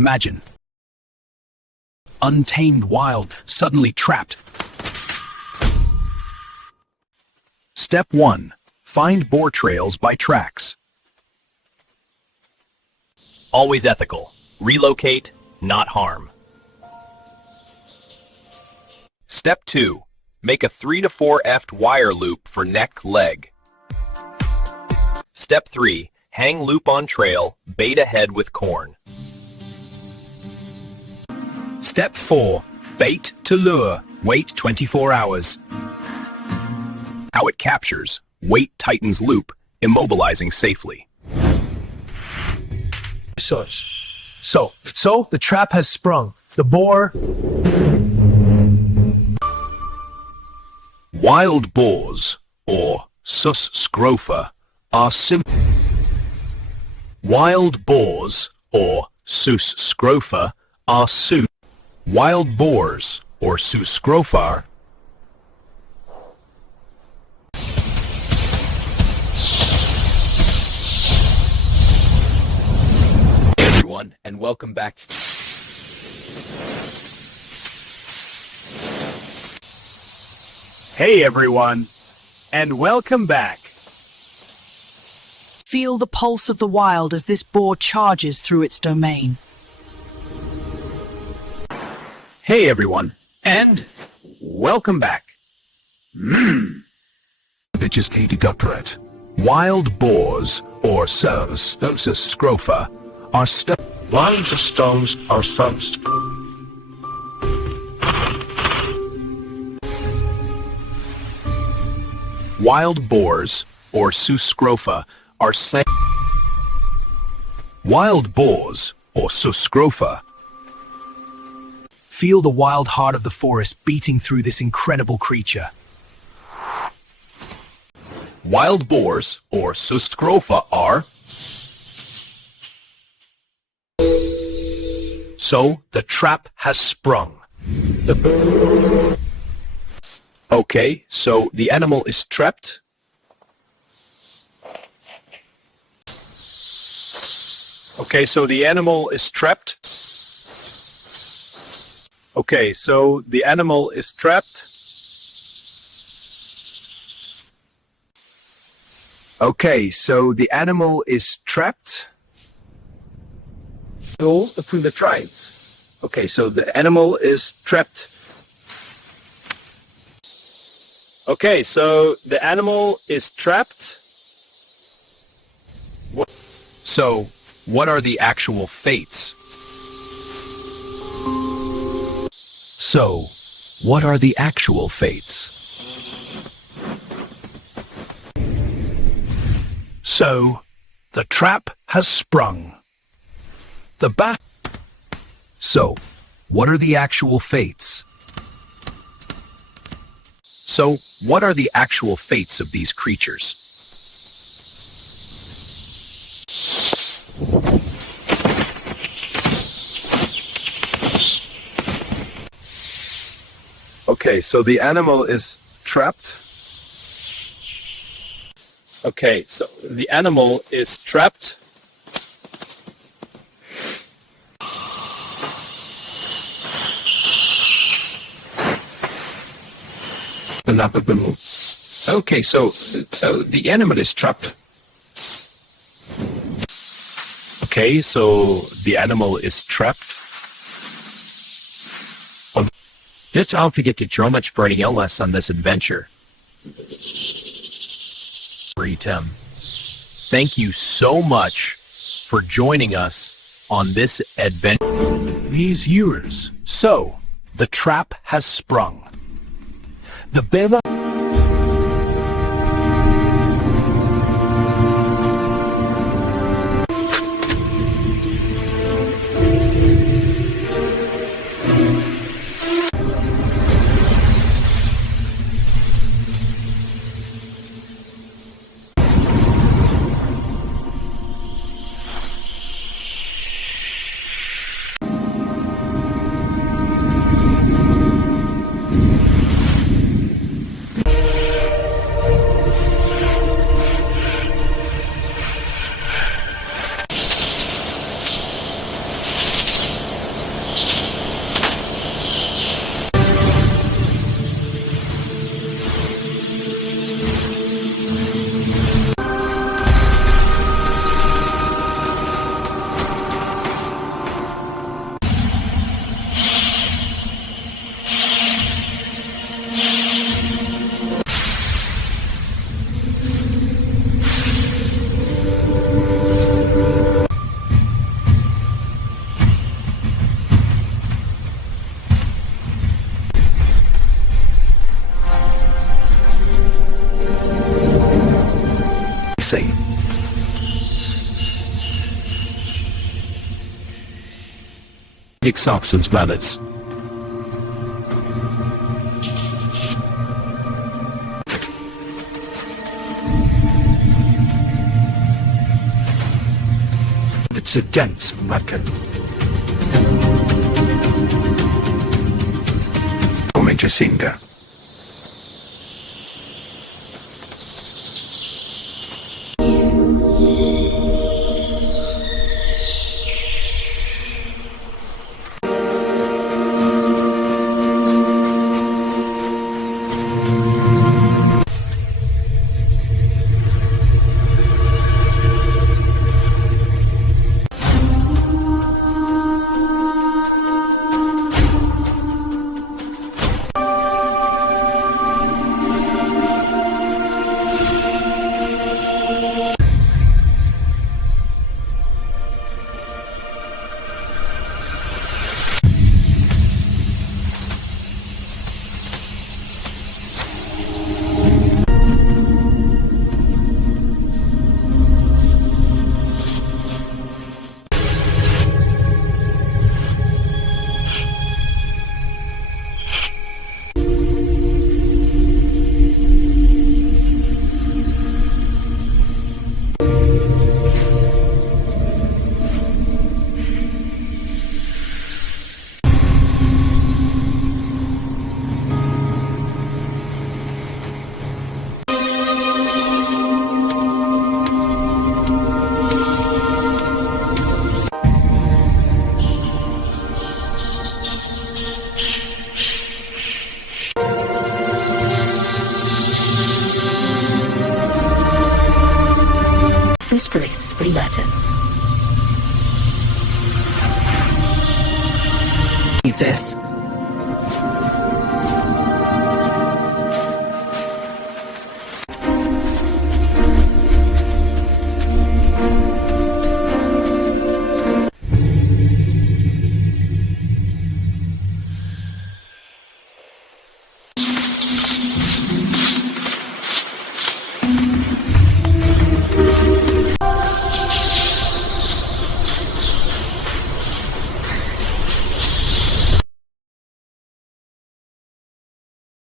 Imagine. Untamed wild, suddenly trapped. Step 1. Find boar trails by tracks. Always ethical. Relocate, not harm. Step 2. Make a 3 to 4 eft wire loop for neck leg. Step 3. Hang loop on trail, bait ahead with corn. Step 4. Bait to lure. Wait 24 hours. How it captures. Weight tightens loop, immobilizing safely. So the trap has sprung. The boar. Wild boars, or sus scrofa, are Wild boars, or sus scrofa, are Wild boars, or sus scrofa, Everyone, and welcome back. Hey everyone, and welcome back. Feel the pulse of the wild as this boar charges through its domain. Hey everyone, and welcome back. Gutret. Wild boars, or sus scrofa, are Wild stones are first. Wild boars, or sus scrofa, are Wild boars, or sus scrofa. Feel the wild heart of the forest beating through this incredible creature. Wild boars, or sus scrofa, are So the trap has sprung. Okay, so the animal is trapped. Okay, so the animal is trapped. Okay, so the animal is trapped. Okay, so the animal is trapped. Between the tribes. Okay, so the animal is trapped. Okay, so the animal is trapped. So, what are the actual fates? So, what are the actual fates? So, the trap has sprung. So, what are the actual fates? So, what are the actual fates of these creatures? Okay, so the animal is trapped. Okay, so the animal is trapped. Okay, so the animal is trapped. Okay, so the animal is trapped. Just don't forget to join us for any else on this adventure. Tim, thank you so much for joining us on this adventure. These viewers. So, the trap has sprung. The beaver. picks up some planets. It's a dense weapon. Come Jacinda. Phosphorus free letter. Jesus.